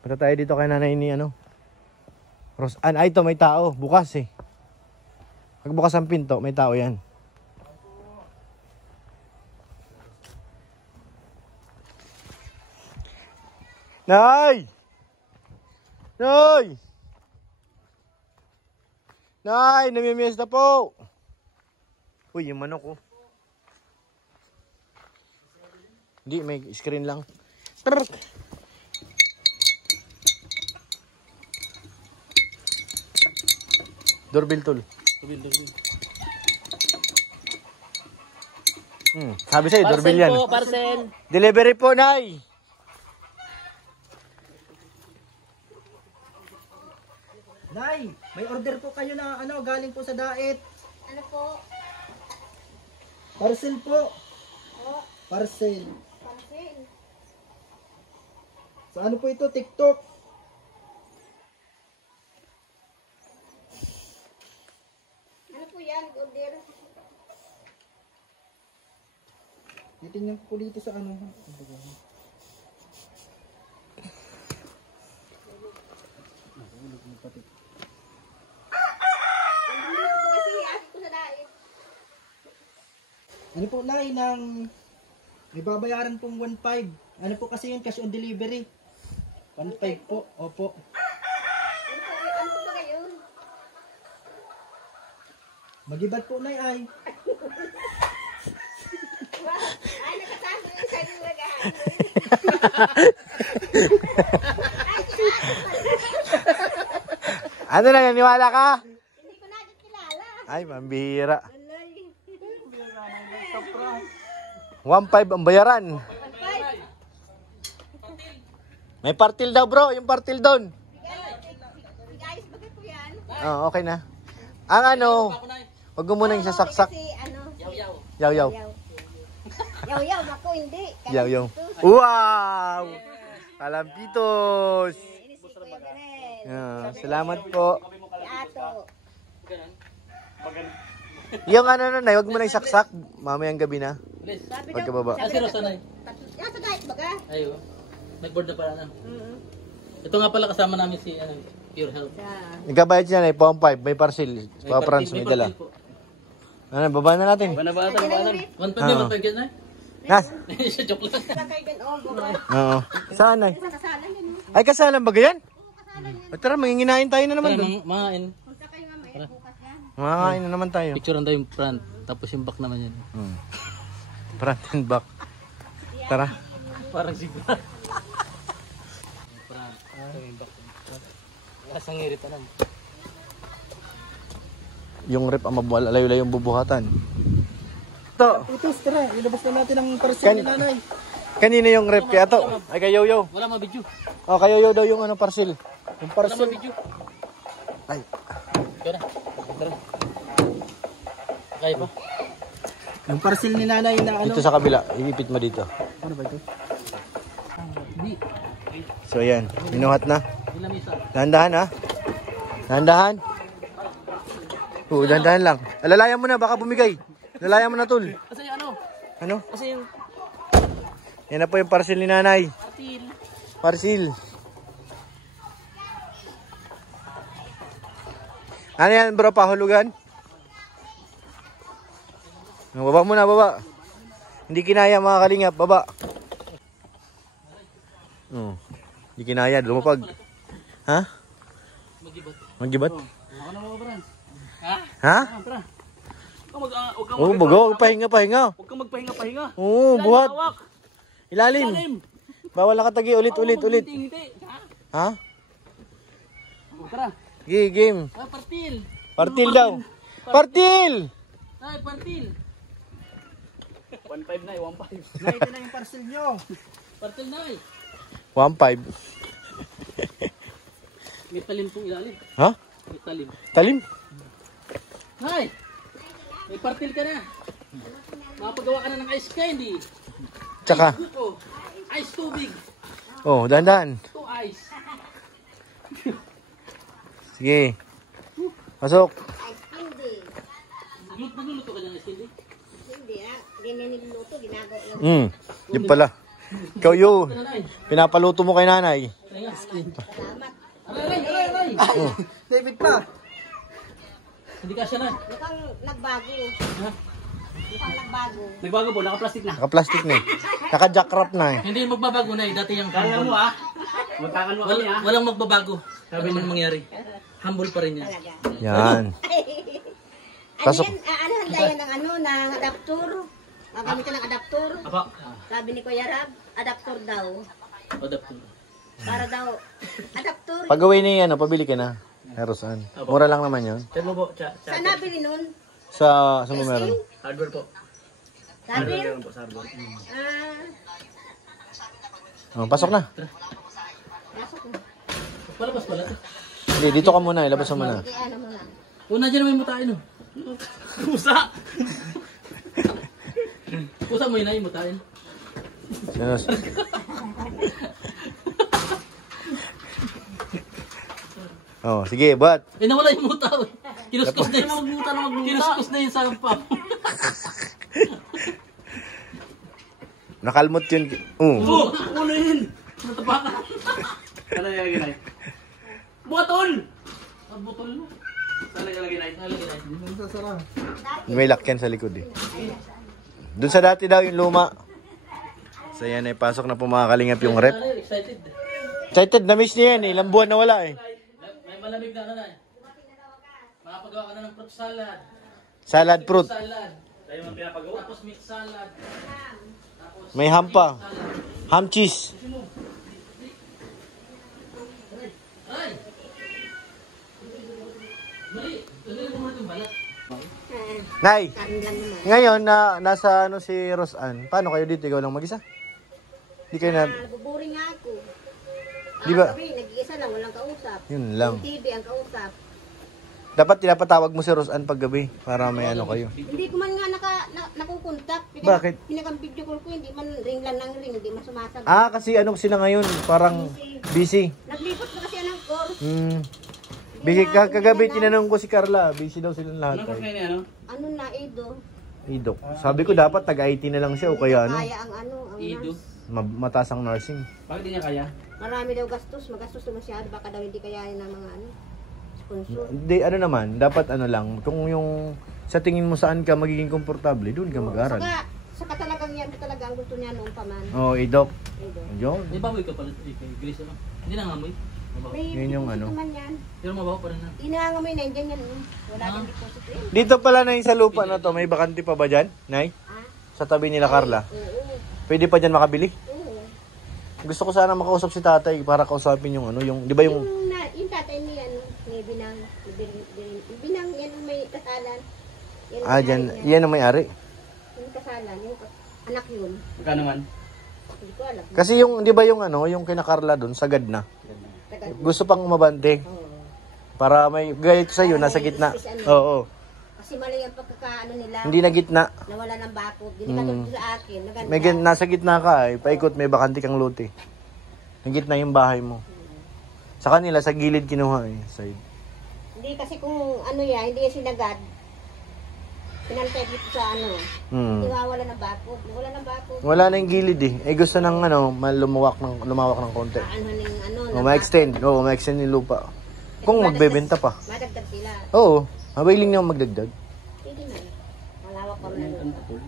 Punta tayo dito kay nanay ni ano. Rosan. Ay, ito may tao. Bukas eh. Pagbukas ang pinto, may tao yan. Nay! Nay! Nay! Namimiss na po! Uy, yung manok oh. Hindi, may screen lang. Trrr! Doorbell tool. Sabi sa'yo, doorbell yan. Parcel po, parcel. Delivery po, Nay! Nay, may order po kayo na ano, galing po sa Daet. Ano po? Parcel po. Oh, Parcel. pansin. Sa ano po ito? TikTok. Ano po yan? Order? Titingnan ko po dito sa ano. Kasi ask ko sa dait. Ano po, Nay, ng may babayaran pong 1.5. Ano po kasi yun? Cash on delivery. 1.5 po. Opo. Ano po ba kayo? Magibat po, Nay, ay. Ay, nakasama yung sa inyo nag-ahalo. Ano na, naniwala ka? Hindi ko natin kilala. Ay, mambira. Alay. 1.5 ang bayaran. Pansin. May partil daw bro, yung partil doon. Bigayos ba po yan? Oh, okay na. Ang ano, wag mo muna yung sasaksak. Kasi ano? Yaw, yaw. Yaw, ako hindi. Yaw, yaw. Wow! Kalampitos! Salamat po. Si Ato. Yung ano na, wag mo na yung saksak. Mamayang gabi na. Sabi Pagkababa. daw, Kasi Rosanay. Yan sa diet baga? Ayo. May board na pala na. Ito nga pala kasama namin si ano, Pure Health. Nagkabayad siya na, 4.5. May parcel. Pa France may dala. Ano, baba na natin. Baba na. 1.5 yan na. Nas? Siya joke lang. Sakay din, oh, baba. Oo. Saan ay? Kasalan din, oh. Ay, kasalan ba yan? Tara, manginginain tayo na naman doon. Mangain. Punta kayo mamaya, bukas yan. Mangakain na naman tayo. Picturean daw yung front. Tapos yung back naman yan. Front and back. Tara. Parang sigla. Front. Yung back. Lasang ngirit na. Yung rep ang mabuhalayo-layo yung bubuhatan. Ito. Utos, tara. Ilabas na natin ang parcel ni nanay. Kanina yung rep kaya to. Ay, kayo yo. Wala mabidyo. Oh, kayo yo daw yung ano parcel. Yung Wala parcel. mabidyo. Ay. Kaya na. Tara. Kaya pa. Yung parcel ni nanay na ano? Dito sa kabila, iipit mo dito. Ano ba ito? Hindi. So ayan, minuhat na. Nilamisa. Dahan-dahan ha. Dahan-dahan. Oo, dahan-dahan lang. Alalayan mo na, baka bumigay. Alalayan mo na tol. Kasi yung ano? Ano? Kasi yung Yan na po yung parcel ni nanay. partil. Parcel. Ano yan bro, pahulugan? Baba muna, baba. Hindi kinaya mga kalingap, baba. Oh, hindi kinaya, lumapag. Ha? Magibat. Magibat? Ako na mga brand. Ha? Ha? Tara. Huwag kang Oo, bago, pahinga. Huwag kang magpahinga-pahinga. Oo, buhat. Hawak. Ilalim. Ilalim. Bawal nakatagi, ulit. Ngiti. Ha? Tara. Game. Partil. Partil daw. Partil! Ay, partil. 1.5 na, 1.5. Nakita na yung parcel nyo. Partil na eh. 1.5. May talim pong ilalim. Ha? May talim. Talim? Hay! May partil ka na. Makapagawa ka na ng ice candy. Tsaka. Ice buko. Ice tubig. Oh, dahan-dahan. To ice. Sige. Pasok. Ay, hindi. Nagluluto ka ng ice candy? Hindi ah. Ganyan niluluto, ginagawa lang. Yun pala. Ikaw yun. Pinapaluto mo kay nanay. Salamat. Aray! Oh. David pa. Hindi ka siya na. Mukhang nagbago. Mukhang nagbago. Nagbago po, naka-plastic na. Naka-plastic na eh. Naka-jackrap na eh. Hindi magbabago na eh, dati yung Kaya mo ah. Magkakan mo kami ah. Walang magbabago. Sabi nang mangyari. Humble pa rin yan. Talaga. Yan. Pasok. Ano yan? Ano handa yan ng ano? Ng adaptor? Gagamitan ng adaptor? Apa? Sabi ni Kuya Rab, adaptor daw. Adapter. Para daw, adaptor. Pag away na yan, pabili ka na. Erosan. Mura lang naman yun. Chat mo po, chat. Saan nabili nun? Sa mo meron? Hardware po. Sabi? Meron po sa hardware. Ah, Oh, pasok na. pasok na. Palabas pala to. Hindi, dito ka muna. Ilabas mo muna. Sige, ano mo lang. Una dyan naman mutahin no. Pusa! Pusa mo yun na yung mutahin. Sinus. Oh, sige, buat. Eh nawala yung muta. Kinuskos na yung Kinuskos na yung sampa. Nakalmot yun. Oh, ano yun? Natapakan. Ano yung ginay? Butol! Ang butol mo. Saan yung ginay? May lakyan sa likod eh. Doon sa dati daw yung luma. So yan ay pasok na po mga kalingap yung rep. Excited. Excited, na-miss niya yan eh. Ilang buwan na wala eh. May malamig na na eh. Makapagawa ka na ng fruit salad. Salad fruit. Salad. Tayo mga pinapagawa. Tapos meat salad. May ham pa. Ham cheese. Ay! Mali. Tuloy mo muna itong balat. Nay, Kain lang naman. ngayon na nasa ano si Rosan. Paano kayo dito? Ikaw lang mag-isa? Di kayo na... Nabuboring nga ako. Di ba? Sabi, nag-iisa lang, walang kausap. Yun lang. Yung TV ang kausap. Dapat pinapatawag mo si Rosan paggabi para may ano kayo. Hindi ko man nga nakukontak. Bakit? Pinakang-video call ko, hindi man ring lang ng ring, hindi man sumasagot. Ah, kasi ano sila ngayon? Parang busy. Naglipot na kasi anong course. Busy. Kagabi tinanong ko si Carla. Busy daw silang lahat. Ano Ay. ni ano? Ano na, Edo? Idok. Sabi ko dapat tag-IT na lang siya o kaya ano. Kaya ang ano, ang Ido. nurse. Mataas ang nursing. Bakit di niya kaya? Marami daw gastos, magastos na masyado. Baka daw hindi kayanin ng mga ano, sponsor. Hindi, ano naman, dapat ano lang, kung yung sa tingin mo saan ka magiging komportable, doon ka mag-aral. Saka talagang yan talaga ang gusto niya noon pa man. Oh, Idok. Edo. Yun. Di baboy ka pala kay Grace ano? Hindi na ngamoy. Mabaho. May Yun yung ano. deposit naman yan. Pero mabaho pa rin na. Inangamoy na yan, yan. Wala din deposit eh. Dito pala na sa lupa na to, may bakante pa ba dyan, Nay? Ah? Sa tabi nila Carla. Oo. Pwede pa dyan makabili? Oo. Gusto ko sana makausap si tatay para kausapin yung ano, yung, di ba yung, Yung tatay ni ano, ni Binang, yan ang may kasalan. Yan ang dyan, may-ari niya. yan ang may-ari. Yung kasalan, yung anak yun. Magkano man? Hindi ko alam. Kasi yung, di ba yung ano, yung kina Carla doon, sagad na. Tagal. Gusto pang umabante. Oo. Para may, gaya ito sa'yo, nasa gitna. Oo. Kasi mali ang pagkakaano nila. Hindi na gitna. Nawala ng bakod. Hindi katulad sa akin. Naganda. May nasa gitna ka eh. Paikot, may bakante kang lote. Ang gitna yung bahay mo. Sa kanila, sa gilid kinuha eh. Side. Hindi kasi kung ano yan, hindi yan sinagad. Pinantay dito sa ano. Hindi wala ng bakod. Wala ng bakod. Wala na yung gilid eh. Eh gusto ng ano, lumawak ng konti. Ano ng ano. O ma-extend. Oo, ma-extend yung lupa. Kung magbebenta pa. Madagdag sila. Oo. Mabiling niya magdagdag. Hindi na. Malawak pa rin. Ang tutol.